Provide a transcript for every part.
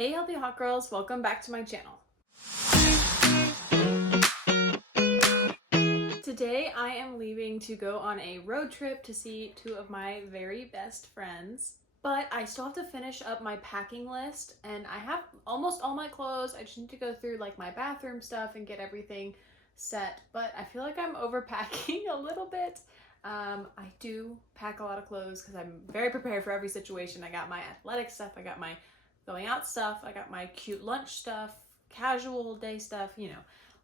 Hey healthy hot girls, welcome back to my channel. Today I am leaving to go on a road trip to see two of my very best friends. But I still have to finish up my packing list and I have almost all my clothes. I just need to go through like my bathroom stuff and get everything set. But I feel like I'm overpacking a little bit. I do pack a lot of clothes because I'm very prepared for every situation. I got my athletic stuff, I got my going out stuff, I got my cute lunch stuff, casual day stuff,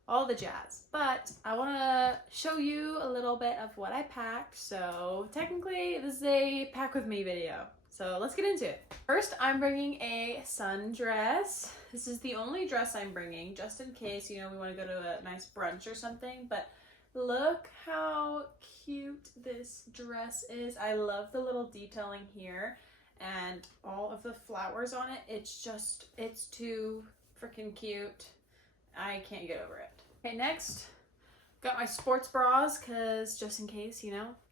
all the jazz. But I want to show you a little bit of what I packed. So technically this is a pack with me video. So let's get into it. First, I'm bringing a sundress. This is the only dress I'm bringing just in case, we want to go to a nice brunch or something. But look how cute this dress is. I love the little detailing here and all of the flowers on it. It's too freaking cute. I can't get over it. Okay, next, got my sports bras because just in case,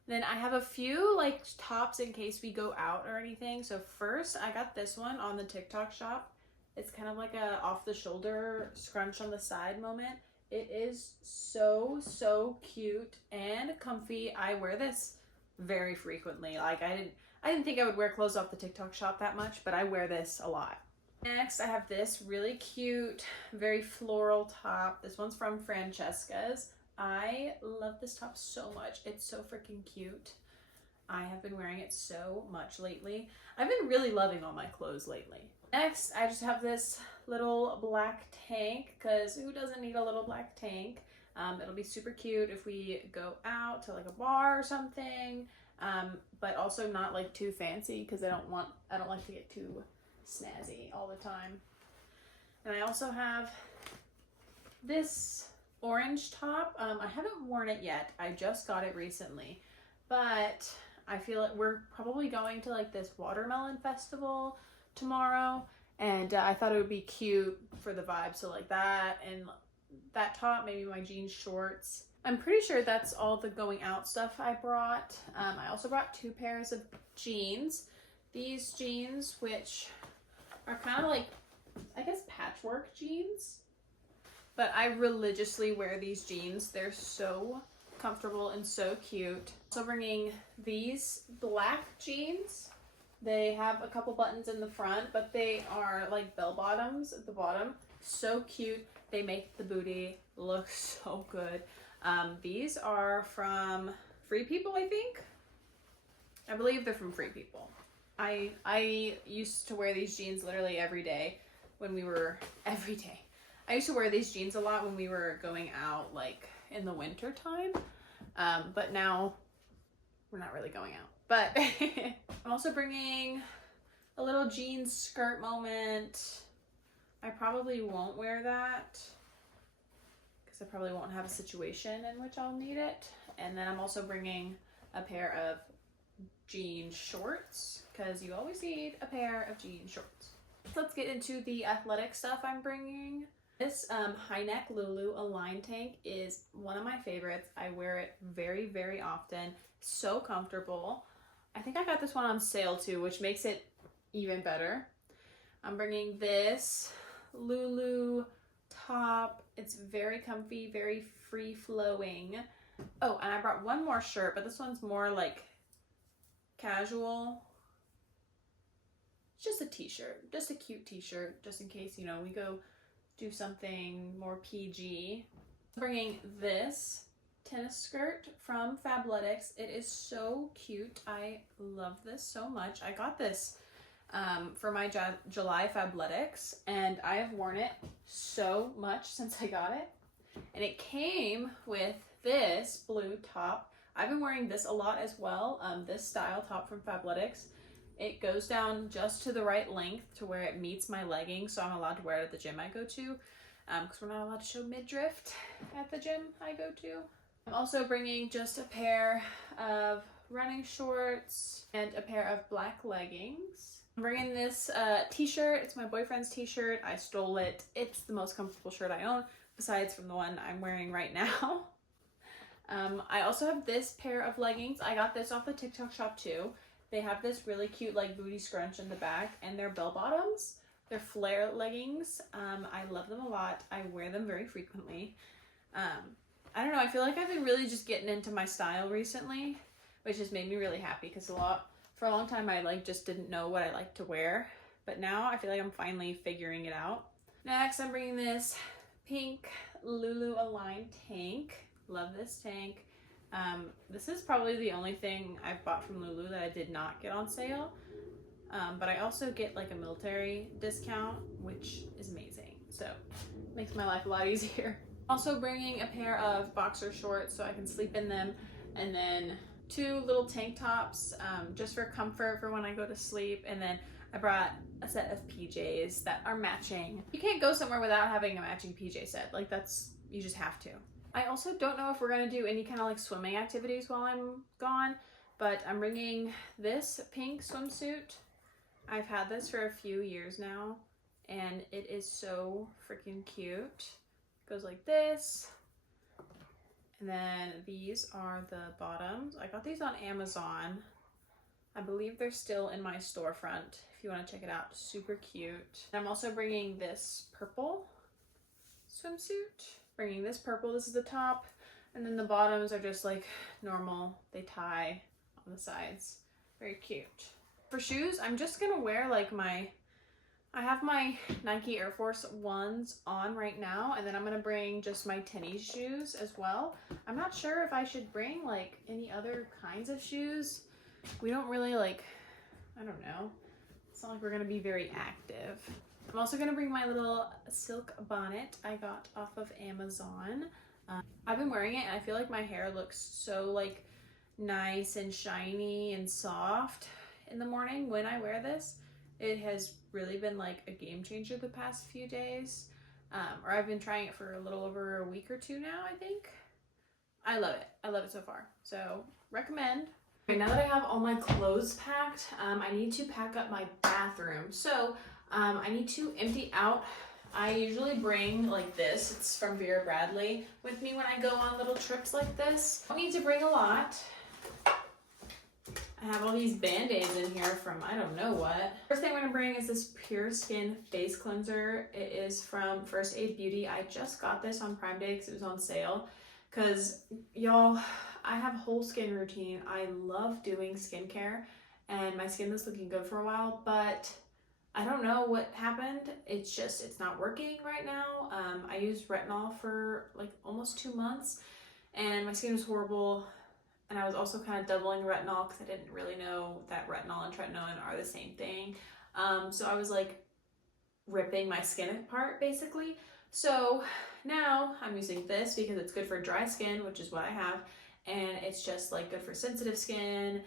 Then I have a few like tops in case we go out or anything. So first I got this one on the TikTok shop. It's kind of like a off the shoulder scrunch on the side moment. It is so cute and comfy. I wear this very frequently. Like I didn't think I would wear clothes off the TikTok shop that much, but I wear this a lot. Next, I have this really cute, very floral top. This one's from Francesca's. I love this top so much. It's so freaking cute. I have been wearing it so much lately. I've been really loving all my clothes lately. Next, I just have this little black tank because who doesn't need a little black tank? It'll be super cute if we go out to like a bar or something. But also not like too fancy because I don't like to get too snazzy all the time. And I also have this orange top. I haven't worn it yet. I just got it recently, but I feel like we're probably going to like this watermelon festival tomorrow, and I thought it would be cute for the vibe. So like that and that top, maybe my jeans shorts. I'm pretty sure that's all the going out stuff I brought. I also brought 2 pairs of jeans. These jeans, which are kind of like, I guess, patchwork jeans. But I religiously wear these jeans. They're so comfortable and so cute. So bringing these black jeans. They have a couple buttons in the front, but they are like bell bottoms at the bottom. So cute. They make the booty look so good. These are from Free People, I think. I believe they're from Free People. I used to wear these jeans literally every day when we were, every day. I used to wear these jeans a lot when we were going out like in the winter time. But now we're not really going out. But I'm also bringing a little jeans skirt moment. I probably won't wear that because I probably won't have a situation in which I'll need it. And then I'm also bringing a pair of jean shorts because you always need a pair of jean shorts. Let's get into the athletic stuff I'm bringing. This high neck Lulu Align tank is one of my favorites. I wear it very often. So comfortable. I think I got this one on sale too, which makes it even better. I'm bringing this Lulu top. It's very comfy, very free flowing. Oh, and I brought one more shirt, but this one's more like casual. It's just a t-shirt, just a cute t-shirt, just in case, we go do something more PG. I'm bringing this tennis skirt from Fabletics. It is so cute. I love this so much. I got this for my July Fabletics, and I have worn it so much since I got it. And it came with this blue top. I've been wearing this a lot as well, this style top from Fabletics. It goes down just to the right length to where it meets my leggings, so I'm allowed to wear it at the gym I go to, because we're not allowed to show midriff at the gym I go to. I'm also bringing just a pair of running shorts and a pair of black leggings. I'm bringing this t-shirt. It's my boyfriend's t-shirt. I stole it. It's the most comfortable shirt I own, besides from the one I'm wearing right now. I also have this pair of leggings. I got this off the TikTok shop too. They have this really cute like booty scrunch in the back, and they're bell bottoms. They're flare leggings. I love them a lot. I wear them very frequently. I don't know, I feel like I've been really just getting into my style recently, which has made me really happy because for a long time I like just didn't know what I liked to wear, but now I feel like I'm finally figuring it out. Next, I'm bringing this pink Lulu Align tank. Love this tank. This is probably the only thing I've bought from Lulu that I did not get on sale. But I also get like a military discount, which is amazing. So it makes my life a lot easier. Also bringing a pair of boxer shorts so I can sleep in them, and then 2 little tank tops just for comfort for when I go to sleep. And then I brought a set of PJs that are matching. You can't go somewhere without having a matching PJ set. Like you just have to. I also don't know if we're gonna do any kind of like swimming activities while I'm gone, but I'm bringing this pink swimsuit. I've had this for a few years now, and it is so freaking cute. It goes like this, and then these are the bottoms. I got these on Amazon. I believe they're still in my storefront if you want to check it out. Super cute. And I'm also bringing this purple swimsuit. Bringing this purple, this is the top, and then the bottoms are just like normal. They tie on the sides. Very cute. For shoes, I'm just gonna wear like I have my Nike Air Force Ones on right now, and then I'm gonna bring just my tennis shoes as well. I'm not sure if I should bring like any other kinds of shoes. We don't really like, I don't know. It's not like we're gonna be very active. I'm also gonna bring my little silk bonnet I got off of Amazon. I've been wearing it and I feel like my hair looks so like nice and shiny and soft in the morning when I wear this. It has really been like a game changer the past few days. Or I've been trying it for a little over a week or 2 now, I think. I love it. I love it so far. So recommend. Okay, now that I have all my clothes packed, I need to pack up my bathroom. So I need to empty out. I usually bring like this. It's from Vera Bradley with me when I go on little trips like this. I don't need to bring a lot. I have all these band-aids in here from I don't know what. First thing I'm gonna bring is this Pure Skin face cleanser. It is from First Aid Beauty. I just got this on Prime Day because it was on sale. Cause y'all, I have a whole skin routine. I love doing skincare, and my skin was looking good for a while, but I don't know what happened. It's not working right now. I used retinol for like almost 2 months, and my skin was horrible. And I was also kind of doubling retinol because I didn't really know that retinol and tretinoin are the same thing. So I was like ripping my skin apart basically. So now I'm using this because it's good for dry skin, which is what I have. And it's just like good for sensitive skin.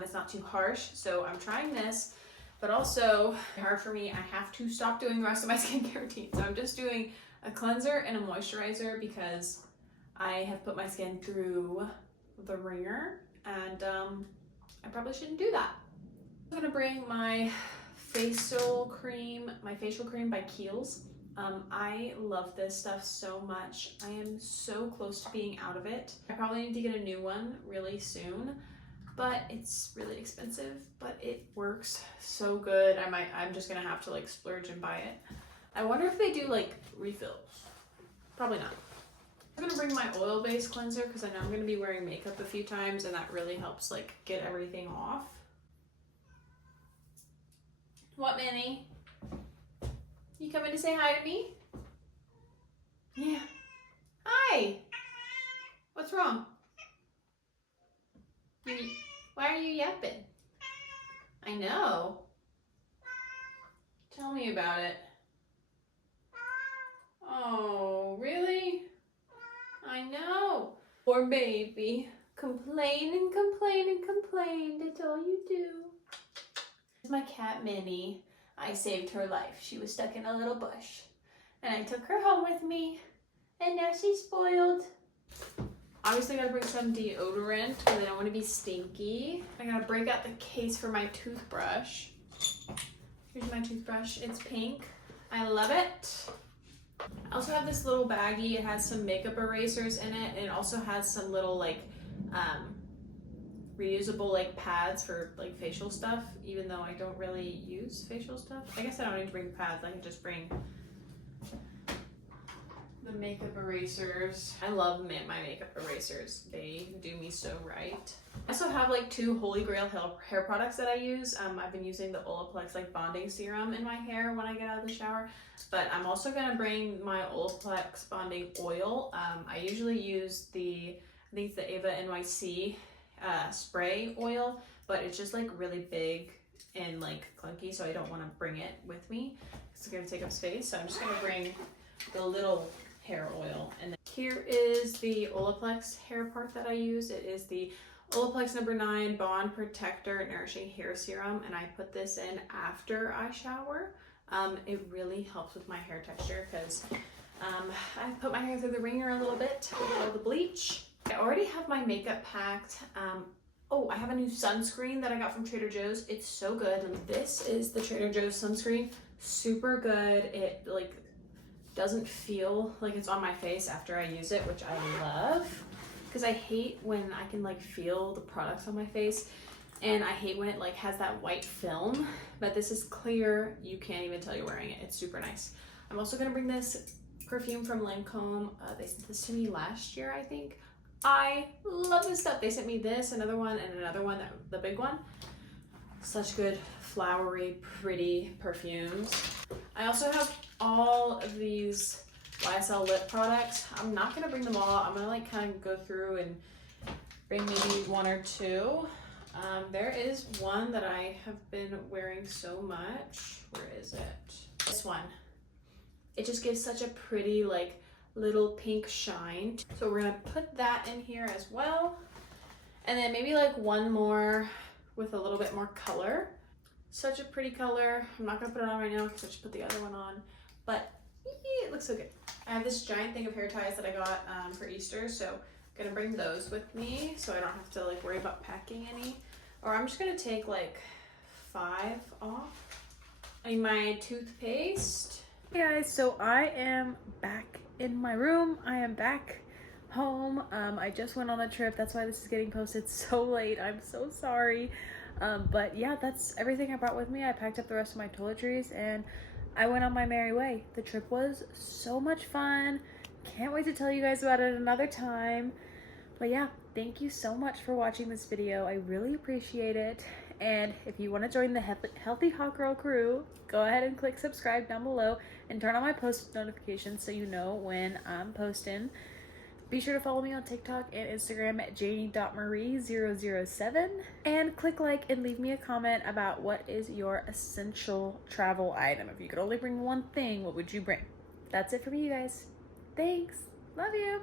It's not too harsh. So I'm trying this, but also hard for me. I have to stop doing the rest of my skincare routine. So I'm just doing a cleanser and a moisturizer because I have put my skin through the ringer, and I probably shouldn't do that. I'm gonna bring my facial cream by Kiehl's. I love this stuff so much. I am so close to being out of it. I probably need to get a new one really soon, but it's really expensive, but it works so good. I'm just gonna have to like splurge and buy it. I wonder if they do like refills. Probably not. I'm gonna bring my oil-based cleanser because I know I'm gonna be wearing makeup a few times, and that really helps like get everything off. What, Minnie? You coming to say hi to me? Yeah. Hi. What's wrong? Why are you yapping? I know. Tell me about it. Oh, really? I know. Poor baby. Complain and complain and complain. That's all you do. My cat Minnie. I saved her life. She was stuck in a little bush, and I took her home with me, and now she's spoiled. Obviously, I gotta bring some deodorant because I don't want to be stinky. I gotta break out the case for my toothbrush. Here's my toothbrush. It's pink. I love it. I also have this little baggie. It has some makeup erasers in it, and it also has some little like reusable like pads for like facial stuff, even though I don't really use facial stuff. I guess I don't need to bring pads, I can just bring the makeup erasers. I love my makeup erasers. They do me so right. I also have like 2 Holy Grail hair products that I use. I've been using the Olaplex like bonding serum in my hair when I get out of the shower, but I'm also gonna bring my Olaplex bonding oil. I usually use I think it's the Ava NYC spray oil, but it's just like really big and like clunky, so I don't want to bring it with me. It's gonna take up space, so I'm just gonna bring the little hair oil. And then here is the Olaplex hair part that I use. It is the Olaplex number 9 Bond Protector Nourishing Hair Serum, and I put this in after I shower. It really helps with my hair texture because I put my hair through the ringer a little bit with all the bleach. I already have my makeup packed. Oh, I have a new sunscreen that I got from Trader Joe's. It's so good. And this is the Trader Joe's sunscreen. Super good. It like doesn't feel like it's on my face after I use it, which I love, because I hate when I can like feel the products on my face, and I hate when it like has that white film, but this is clear. You can't even tell you're wearing it. It's super nice. I'm also gonna bring this perfume from Lancome. They sent this to me last year, I think. I love this stuff. They sent me this, another one, and another one, the big one. Such good, flowery, pretty perfumes. I also have all of these YSL lip products. I'm not gonna bring them all. I'm gonna like kind of go through and bring maybe 1 or 2. There is one that I have been wearing so much. Where is it? This one. It just gives such a pretty like little pink shine. So we're gonna put that in here as well. And then maybe like one more with a little bit more color. Such a pretty color. I'm not gonna put it on right now because I just put the other one on, but it looks so good. I have this giant thing of hair ties that I got for Easter, so I'm gonna bring those with me so I don't have to like worry about packing any. Or I'm just gonna take like 5 off. I need my toothpaste. Hey guys, so I am back in my room. I am back home. I just went on a trip. That's why this is getting posted so late. I'm so sorry. But yeah, that's everything I brought with me. I packed up the rest of my toiletries and I went on my merry way. The trip was so much fun. Can't wait to tell you guys about it another time. But yeah, thank you so much for watching this video. I really appreciate it. And if you want to join the Healthy Hot Girl crew, go ahead and click subscribe down below and turn on my post notifications so you know when I'm posting. Be sure to follow me on TikTok and Instagram at janie.marie007 and click like and leave me a comment about what is your essential travel item. If you could only bring one thing, what would you bring? That's it for me, you guys. Thanks. Love you.